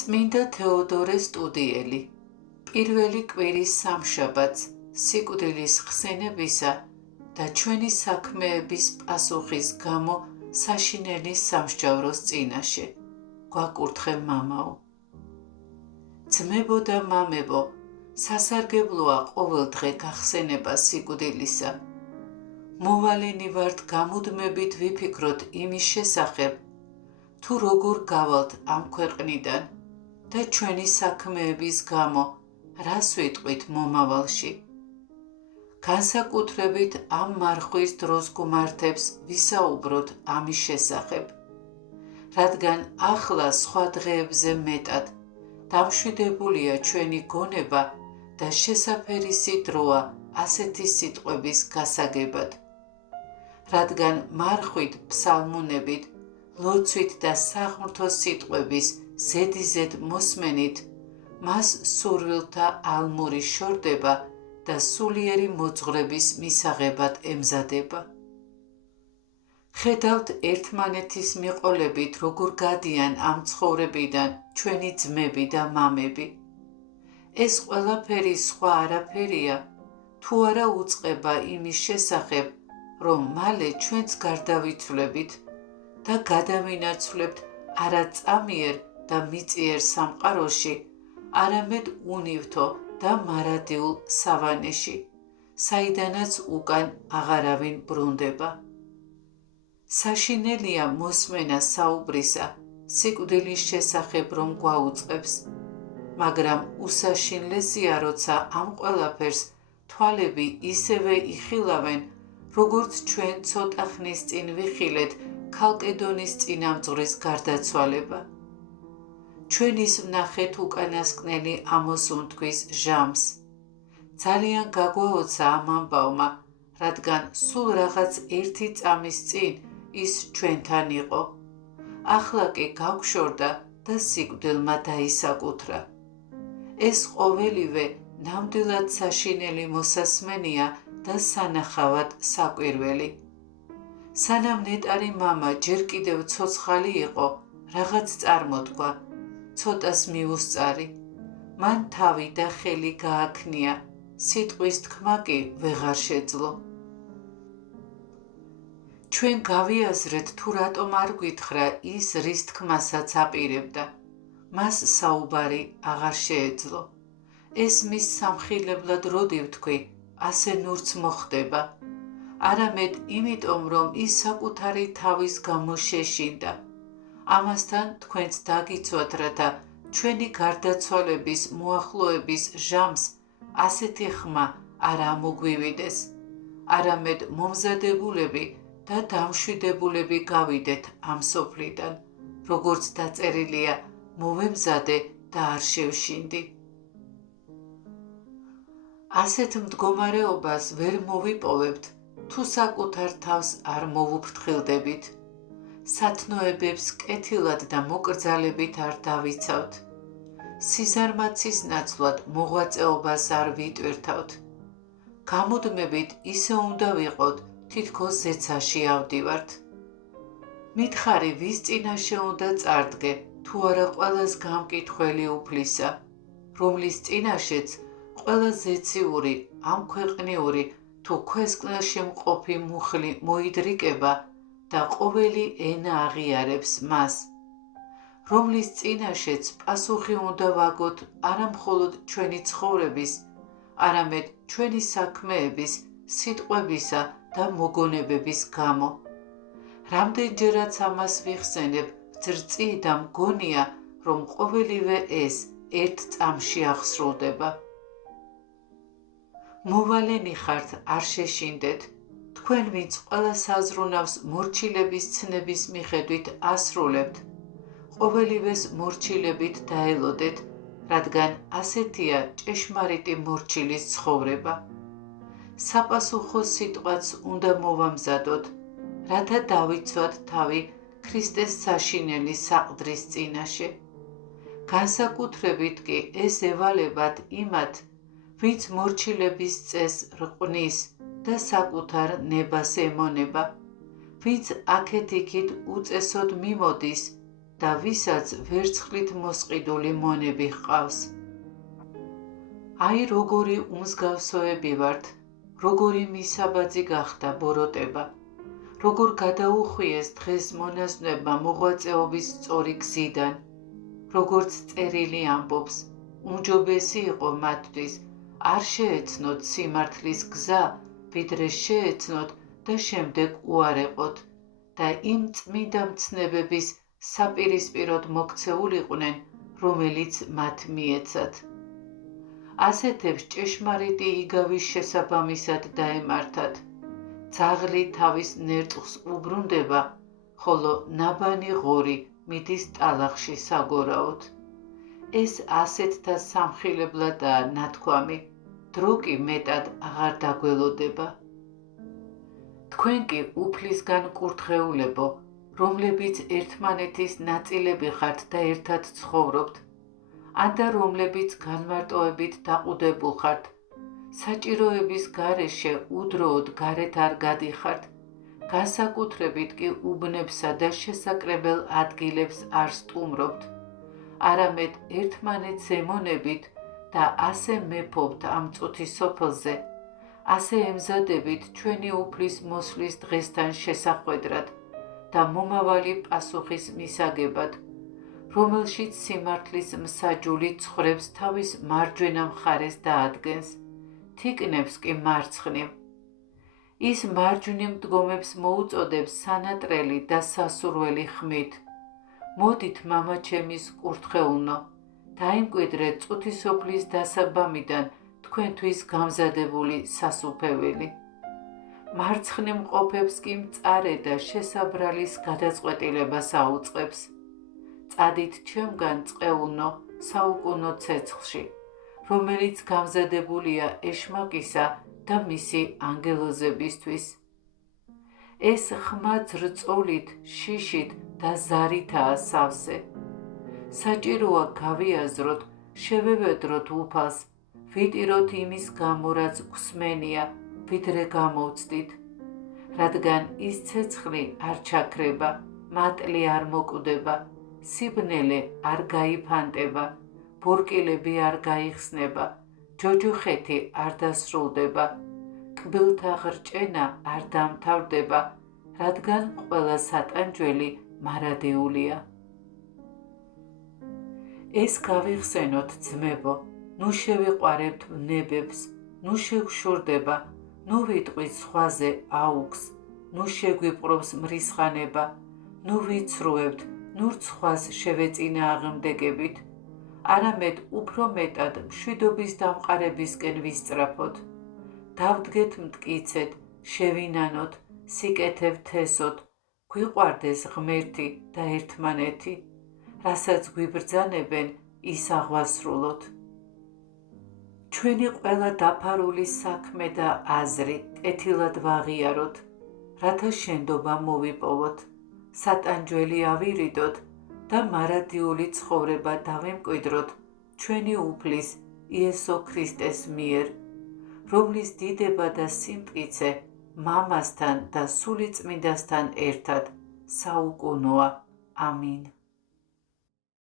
წმინდა თეოდორე სტუდიელი პირველი კვირის სამშაბათს სიკვდილის ხსენებისა და ჩვენი საქმეების პასუხის გამო საშინელის სამსჯავროს წინაშე გვაკურთხე მამაო. ძმებო და მამებო, სასარგებლოა ყოველდღე გახსენება სიკვდილისა. მოვალენი ვართ გამუდმებით ვიფიქროთ იმის შესახებ, თუ როგორ გავალთ ამ ქვეყნიდან და ჩვენი საქმეების გამო რას ვიტყვით მომავალში. განსაკუთრებით ამ მარხვის დროს გუმართებს ვისაუბროთ ამის შესახებ, რადგან ახლა სხვა დღეებზე მეტად დამშვიდებულია ჩვენი გონება და შესაფერისი დროა ასეთი სიტყვების გასაგებად. რადგან მარხვით, ფსალმუნებით, ლოცვით და საღმრთო სიტყვების ზედიზედ მოსმენით მას სურვილთა ალმური შორდება და სულიერი მოძღვრების მისაღებად ემზადება. ხედავთ ერთმანეთის მიყოლებით როგორ გადიან ამ ცხოვრებიდან ჩვენი ძმები და მამები. ეს ყველაფერი სხვა არაფერია, თუ არა უწყება იმის შესახებ, რომ მალე ჩვენც გარდავიცვლებით და გადავინაცვლებთ არა წამიერ და მიწიერ სამყაროში, არამედ უნივთო და მარადიულ სავანეში, საიდანაც უკან აღარავინ ბრუნდება. საშინელია მოსმენა საუბრისა სიკვდილის შესახებ რომ გვაუწყებს, მაგრამ უსაშინლესია, როცა ამ ყველაფერს თვალები ისევე იხილავენ, როგორც ჩვენ ცოტა ხნის წინ ვიხილეთ ქალკედონის წინამძღვრის გარდაცვალება. ჩვენის ვნახეთ უკანასკნელი ამოსუნთქვის ჟამს. ძალიან გაგვაოცა ამ ამბავმა, რადგან სულ რაღაც ერთი წამის წინ ის ჩვენთან იყო. ახლა კი გავგშორდა და სიკვდილმა დაისაკუთრა. ეს ყოველივე ნამდვილად საშინელი მოსასმენია და სანახავად საკვირველი. სანამ ნეტარი მამა ჯერ კიდევ ცოცხალი იყო, რაღაც წარმოთქვა, ცოტას მიუსწარი. მან თავი და ხელი გააქნია, სიტყვის თქმა კი ვეღარ შეძლო. ჩვენ გავიაზრეთ, თუ რატომ არ გვითხრა ის, რის თქმასაც აპირებდა. მას საუბარი აღარ შეეძლო. ეს მის სამხილებლად როდი ვთქვი, ასე ნურც მოხდება. არამედ იმიტომ, რომ ის საკუთარი თავის გამო შეშინდა. ამასთან თქვენც დაგიცვათ, რათა ჩვენი გარდაცვალების მოახლოების ჟამს ასეთი ხმა არ ამოგვივიდეს, არამედ მომზადებულები და დამშვიდებულები გავიდეთ ამ სოფლიდან, როგორც დაწერილია, მოვემზადე და არ შევშინდი. ასეთ მდგომარეობას ვერ მოვიპოვებთ, თუ საკუთარ თავს არ მოვუფრთხილდებით. სათნოებებს კეთილად და მოკრძალებით არ დავიცავთ. სიზარმაცის ნაცვლად მოღვაწეობას არ ვიტვირთავთ. გამუდმებით ისე უნდა ვიყოთ, თითქოს ზეცაში ავდივართ. მითხარი, ვის წინაშე უნდა წარდგე, თუ არა ყველას გამკითხველი უფლისა, რომლის წინაშეც ყველა ზეციური, ამ ქვეყნიური თუ ქვესკნელში მყოფი მუხლი მოიდრიკება და ყოველი ენა აღიარებს მას, რომლის წინაშეც პასუხი უნდა ვაგოთ არა მხოლოდ ჩვენი ცხოვრების, არამედ ჩვენი საქმეების, სიტყვებისა და მოგონებების გამო. რამდენჯერაც ამას ვიხსენებ, ძრწი და მგონია, რომ ყოველივე ეს ერთ წამში აღსრულდება. მოვალენი ხართ, არ შეშინდეთ. თქვენ, ვინც ყველა საზრუნავს მორჩილების ცნების მიხედვით ასრულებთ, ყოველივეს მორჩილებით დაელოდეთ, რადგან ასეთია ჭეშმარიტი მორჩილის ცხოვრება. საპასუხო სიტყვაც უნდა მოვამზადოთ, რათა დავიცვათ თავი ქრისტეს საშინელი საყდრის წინაშე. განსაკუთრებით კი ეს ევალებათ იმათ, ვინც მორჩილების წესს რყნის და საკუთარ ნებას ემონება, ვინც აქეთ-იქით უწესოდ მიმოდის და ვისაც ვერცხლით მოსყიდული მონები ჰყავს. აი როგორი უმსგავსოები ვართ, როგორი მისაბაძი გახდა ბოროტება, როგორ გადაუხვიეს დღეს მონაზვნებმა მოღვაწეობის სწორი გზიდან, როგორც წერილი ამბობს, უმჯობესი იყო მათთვის არ შეეცნოთ სიმართლის გზა, ვიდრე შეეცნოთ და შემდეგ უარეყოთ და იმ წმინდა მცნებების საპირისპიროდ მოქცეულიყვნენ, რომელიც მათ მიეცათ. ასეთებს ჭეშმარიტი იგავის შესაბამისად დაემართათ. ძაღლი თავის ნერწყვს უბრუნდება, ხოლო ნაბანი ღორი მიდის ტალახში საგორაოდ. ეს ასეთთა სამხილებლადაა ნათქვამი, დრო კი მეტად აღარ დაგველოდება. თქვენ კი უფლისგან კურთხეულებო, რომლებიც ერთმანეთის ნაწილები ხართ და ერთად ცხოვრობთ, ან და რომლებიც განმარტოებით დაყუდებულ ხართ, საჭიროების გარეშე უდროოდ გარეთ არ გადიხართ, განსაკუთრებით კი უბნებსა და შესაკრებელ ადგილებს არ სტუმრობთ, არამედ ერთმანეთს ემონებით და ასე მეფობთ ამ წუთის სოფელზე, ასე ემზადებით ჩვენი უფლის მოსვლის დღესთან შესახვედრად და მომავალი პასუხის მისაგებად, რომელშიც სიმართლის მსაჯული ცხოვრებს თავის მარჯვენა მხარეს დაადგენს, თიკნებს კი მარცხნივ. ის მარჯვნივ მდგომებს მოუწოდებს სანატრელი და სასურველი ხმით. მოდით მამაჩემის კურთხეულნო, დაიმკვიდრეთ წუთისოფლის დასაბამიდან თქვენთვის გამზადებული სასუფეველი. მარცხნივ მყოფებს კი მწარე და შესაბრალის გადაწყვეტილებას აუწყებს. წადით ჩემგან წყეულნო საუკუნო ცეცხლში, რომელიც გამზადებულია ეშმაკისა და მისი ანგელოზებისთვის. ეს ხმა ძრწოლით, შიშით და ზარითაა სავსე. საჭიროა გავიაზროთ, შევევედროთ უფალს, ვიტიროთ იმის გამო, რაც გვსმენია, ვიდრე გამოვცდით, რადგან ის ცეცხლი არ ჩაქრება, მატლი არ მოკვდება, სიბნელე არ გაიფანტება, ბორკილები არ გაიხსნება, ჯოჯოხეთი არ დასრულდება, კბილთა ღრჭენა არ დამთავრდება, რადგან ყველა სატანჯველი მარადეულია. ეს გავიხსენოთ, ძმებო, ნუ შევიყვარებთ ვნებებს, ნუ შევშურდება, ნუ ვიტყვით სხვაზე აუგს, ნუ შეგვიპყრობს მრისხანება, ნუ ვიცრუებთ, ნუ რცხვას შევეწინააღმდეგებით, არამედ უფრო მეტად მშვიდობის დამყარებისკენ ვისწრაფოთ. დავდგეთ მტკიცედ, შევინანოთ, სიკეთე ვთესოთ, გვიყვარდეს ღმერთი და ერთმანეთი, რასაც გვიბრძანებენ, ის აღვასრულოთ. ჩვენი ყველა დაფარული საქმე და აზრი კეთილად ვაღიაროთ, რათა შენდობა მოვიპოვოთ, სატანჯველი ავირიდოთ და მარადიული ცხოვრება დავემკვიდროთ ჩვენი უფლის იესო ქრისტეს მიერ, რომლის დიდება და სიმტკიცე მამასთან და სული წმინდასთან ერთად საუკუნოა. ამინ.